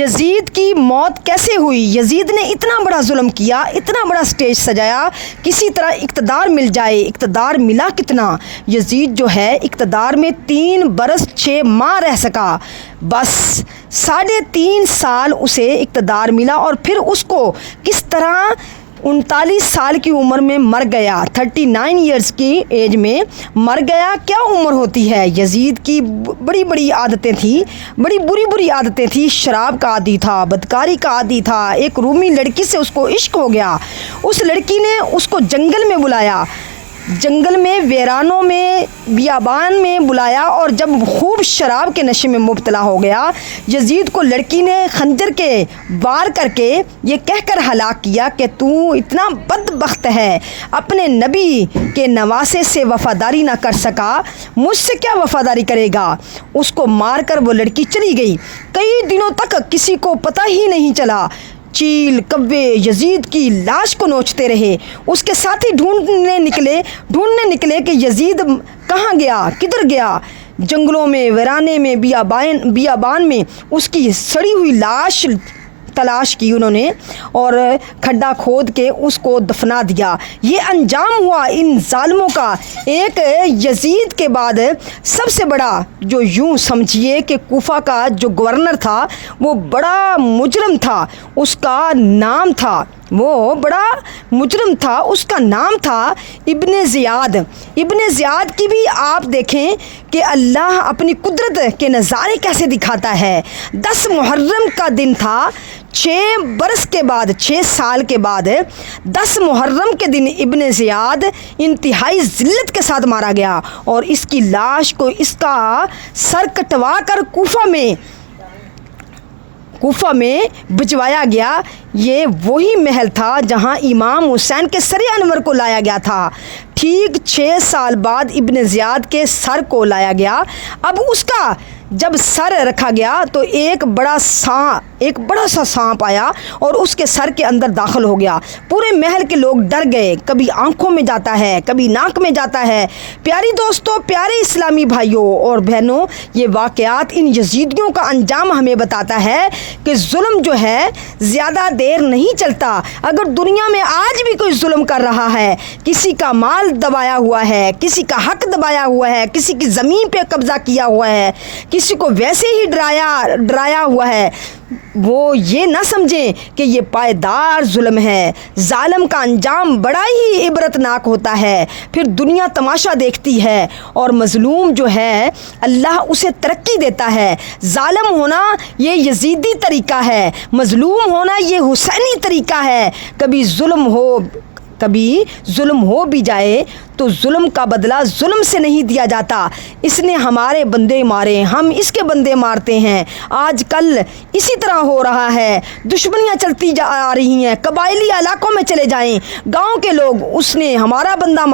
یزید کی موت کیسے ہوئی؟ یزید نے اتنا بڑا ظلم کیا، اتنا بڑا سٹیج سجایا، کسی طرح اقتدار مل جائے۔ اقتدار ملا کتنا؟ یزید جو ہے اقتدار میں 3 برس 6 ماہ رہ سکا، بس 3.5 سال اسے اقتدار ملا، اور پھر اس کو کس طرح 39 سال کی عمر میں مر گیا، 39 ایئرز کی ایج میں مر گیا۔ کیا عمر ہوتی ہے؟ یزید کی بڑی بڑی عادتیں تھیں، بڑی بری عادتیں تھیں۔ شراب کا عادی تھا، بدکاری کا عادی تھا۔ ایک رومی لڑکی سے اس کو عشق ہو گیا، اس لڑکی نے اس کو جنگل میں بلایا، جنگل میں، ویرانوں میں، بیابان میں بلایا، اور جب خوب شراب کے نشے میں مبتلا ہو گیا، یزید کو لڑکی نے خنجر کے وار کر کے یہ کہہ کر ہلاک کیا کہ تو اتنا بدبخت ہے، اپنے نبی کے نواسے سے وفاداری نہ کر سکا، مجھ سے کیا وفاداری کرے گا؟ اس کو مار کر وہ لڑکی چلی گئی۔ کئی دنوں تک کسی کو پتہ ہی نہیں چلا۔ چیل کوے یزید کی لاش کو نوچتے رہے۔ اس کے ساتھی ڈھونڈنے نکلے کہ یزید کہاں گیا، کدھر گیا۔ جنگلوں میں، ویرانے میں، بیابان میں اس کی سڑی ہوئی لاش تلاش کی انہوں نے، اور کھڈا کھود کے اس کو دفنا دیا۔ یہ انجام ہوا ان ظالموں کا۔ ایک یزید کے بعد سب سے بڑا، جو یوں سمجھیے کہ کوفہ کا جو گورنر تھا، وہ بڑا مجرم تھا، اس کا نام تھا، وہ بڑا مجرم تھا، اس کا نام تھا ابن زیاد۔ ابن زیاد کی بھی آپ دیکھیں کہ اللہ اپنی قدرت کے نظارے کیسے دکھاتا ہے۔ 10 محرم کا دن تھا، 6 برس کے بعد، 6 سال کے بعد 10 محرم کے دن ابن زیاد انتہائی ذلت کے ساتھ مارا گیا، اور اس کی لاش کو، اس کا سر کٹوا کر کوفہ میں بھجوایا گیا۔ یہ وہی محل تھا جہاں امام حسین کے سر انور کو لایا گیا تھا۔ ٹھیک 6 سال بعد ابن زیاد کے سر کو لایا گیا۔ اب اس کا جب سر رکھا گیا تو ایک بڑا سا سانپ آیا اور اس کے سر کے اندر داخل ہو گیا۔ پورے محل کے لوگ ڈر گئے، کبھی آنکھوں میں جاتا ہے، کبھی ناک میں جاتا ہے۔ پیاری دوستوں، پیارے اسلامی بھائیوں اور بہنوں، یہ واقعات ان یزیدیوں کا انجام ہمیں بتاتا ہے کہ ظلم جو ہے زیادہ دیر نہیں چلتا۔ اگر دنیا میں آج بھی کوئی ظلم کر رہا ہے، کسی کا مال دبایا ہوا ہے، کسی کا حق دبایا ہوا ہے، کسی کی زمین پہ قبضہ کیا ہوا ہے، کسی کو ویسے ہی ڈرایا ہوا ہے، وہ یہ نہ سمجھیں کہ یہ پائیدار ظلم ہے۔ ظالم کا انجام بڑا ہی عبرتناک ہوتا ہے، پھر دنیا تماشا دیکھتی ہے، اور مظلوم جو ہے اللہ اسے ترقی دیتا ہے۔ ظالم ہونا یہ یزیدی طریقہ ہے، مظلوم ہونا یہ حسینی طریقہ ہے۔ کبھی ظلم ہو بھی جائے تو ظلم کا بدلہ ظلم سے نہیں دیا جاتا۔ اس نے ہمارے بندے مارے، ہم اس کے بندے مارتے ہیں۔ آج کل اسی طرح ہو رہا ہے، دشمنیاں چلتی آ رہی ہیں۔ قبائلی علاقوں میں چلے جائیں، گاؤں کے لوگ، اس نے ہمارا بندہ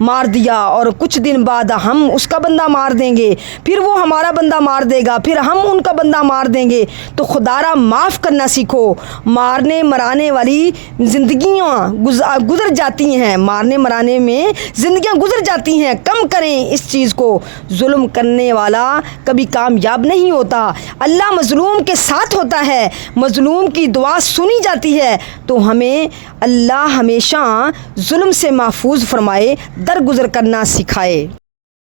مار دیا، اور کچھ دن بعد ہم اس کا بندہ مار دیں گے، پھر وہ ہمارا بندہ مار دے گا، پھر ہم ان کا بندہ مار دیں گے۔ تو خدارا معاف کرنا سیکھو۔ مارنے مرانے والی زندگیاں گزر جاتی ہیں، مارنے مرانے میں زندگیاں گزر جاتی ہیں۔ کم کریں اس چیز کو۔ ظلم کرنے والا کبھی کامیاب نہیں ہوتا۔ اللہ مظلوم کے ساتھ ہوتا ہے، مظلوم کی دعا سنی جاتی ہے۔ تو ہمیں اللہ ہمیشہ ظلم سے محفوظ فرمائے، درگزر کرنا سکھائے۔